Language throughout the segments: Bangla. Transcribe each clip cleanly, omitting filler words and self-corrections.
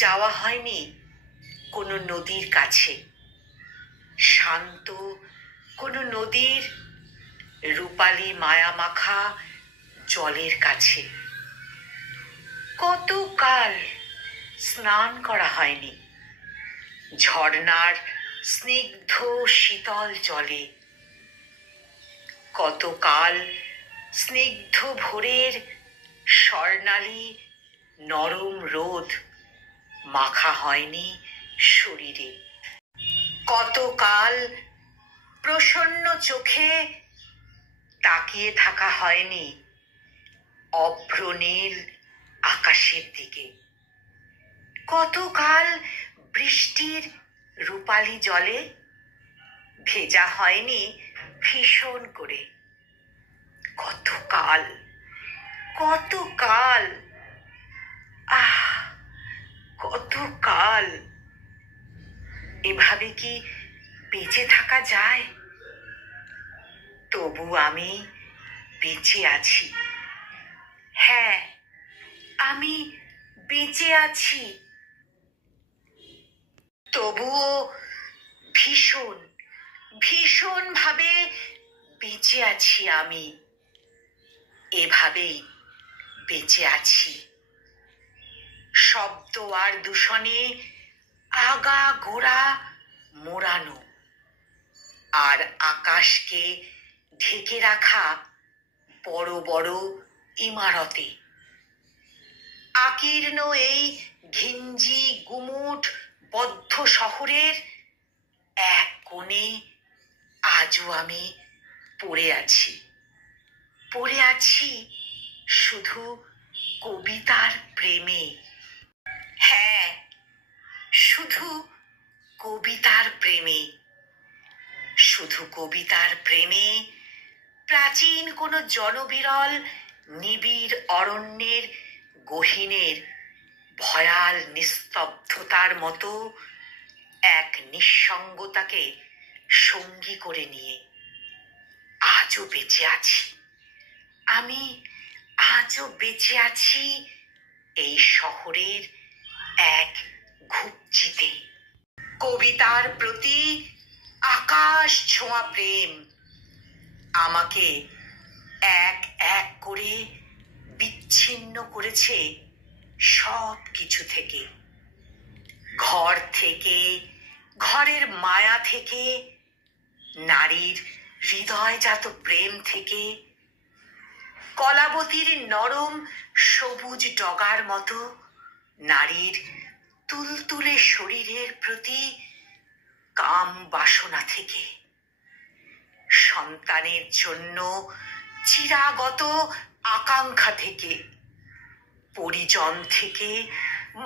যাওয়া হয়নি কোনো নদীর কাছে, শান্ত কোনো নদীর রূপালী মায়া মাখা জলের কাছে। কতকাল স্নান করা হয়নি ঝর্ণার স্নিগ্ধ শীতল জলে। কতকাল স্নিগ্ধ ভোরের স্বর্ণালী নরম রোদ মাখা হয়নি শরীরে। কতকাল প্রসন্ন চোখে তাকিয়ে থাকা হয়নি অভ্রনীল আকাশের দিকে। কতকাল বৃষ্টির রূপালী জলে ভেজা হয়নি ভীষণ করে। কতকাল কতকাল আহ কতকাল। এভাবে কি বেঁচে থাকা যায়? তবু আমি বেঁচে আছি। হ্যাঁ, আমি বেঁচে আছি। তবুও ভীষণ ভীষণ ভাবে বেঁচে আছি আমি। এভাবেই বেঁচে আছি। শব্দ আর দূষণে আগা গোড়া মোড়ানো, আর আকাশকে ঢেকে রাখা বড় বড় ইমারতে। আকীর্ণ এই ঘিঞ্জি গুমুট বদ্ধ শহরের এক কোণে আজও আমি পড়ে আছি। পড়ে আছি শুধু কবিতার প্রেমে। হ্যাঁ, শুধু কবিতার প্রেমে। শুধু কবিতার প্রেমে প্রাচীন কোনো জনবিরল নিবিড় অরণ্যের গহীনের ভয়াল নিস্তব্ধতার মতো এক নিঃসঙ্গতাকে সঙ্গী করে নিয়ে আজও বেঁচে আছি। আমি আজও বেঁচে আছি এই শহরের এক ঘুপচিতে। কবিতার প্রতি আকাশ ছোঁয়া প্রেম আমাকে এক এক করে বিচ্ছিন্ন করেছে সব কিছু থেকে। ঘর থেকে, ঘরের মায়া থেকে, নারীর হৃদয়জাত প্রেম থেকে, কলাবতীর নরম সবুজ ডগার মতো নারীর তুলতুলে শরীরের প্রতি কাম বাসনা থেকে, সন্তানের জন্য চিরাগত আকাঙ্ক্ষা থেকে, পরিজন থেকে,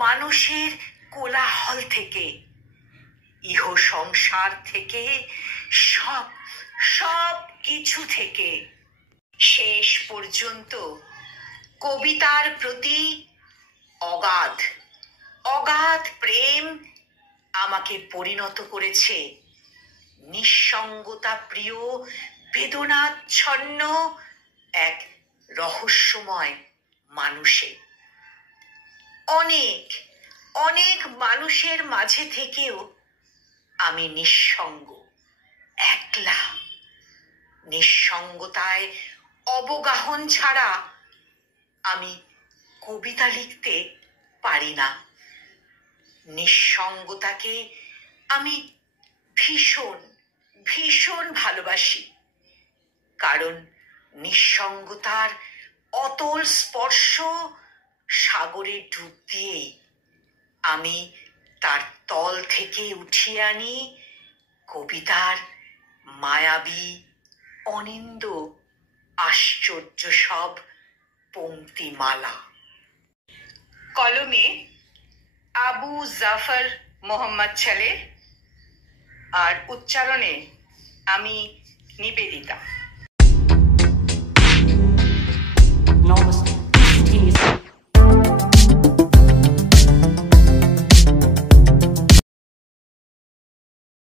মানুষের কোলাহল থেকে, ইহ সংসার থেকে, সব সব কিছু থেকে শেষ পর্যন্ত কবিতার প্রতি অগাধ অগাধ প্রেম আমাকে পরিণত করেছে নিঃসঙ্গতা প্রিয় বেদনাচ্ছন্ন এক রহস্যময় মানুষে। অনেক অনেক মানুষের মাঝে থেকেও আমি নিঃসঙ্গ, একলা। নিঃসঙ্গতায় অবগাহন ছাড়া আমি কবিতা লিখতে পারি না। নিঃসঙ্গতাকে আমি ভীষণ ভীষণ ভালোবাসি, কারণ নিঃসঙ্গতার অতল স্পর্শ সাগরে ডুব দিয়েই আমি তার তল থেকে উঠিয়ে আনি কবিতার মায়াবী অনিন্দ আশ্চর্য সব পংক্তিমালা। কলমে আবু জাফর মোহাম্মদ ছেলে, আর উচ্চারণে আমি নিবেদিতা।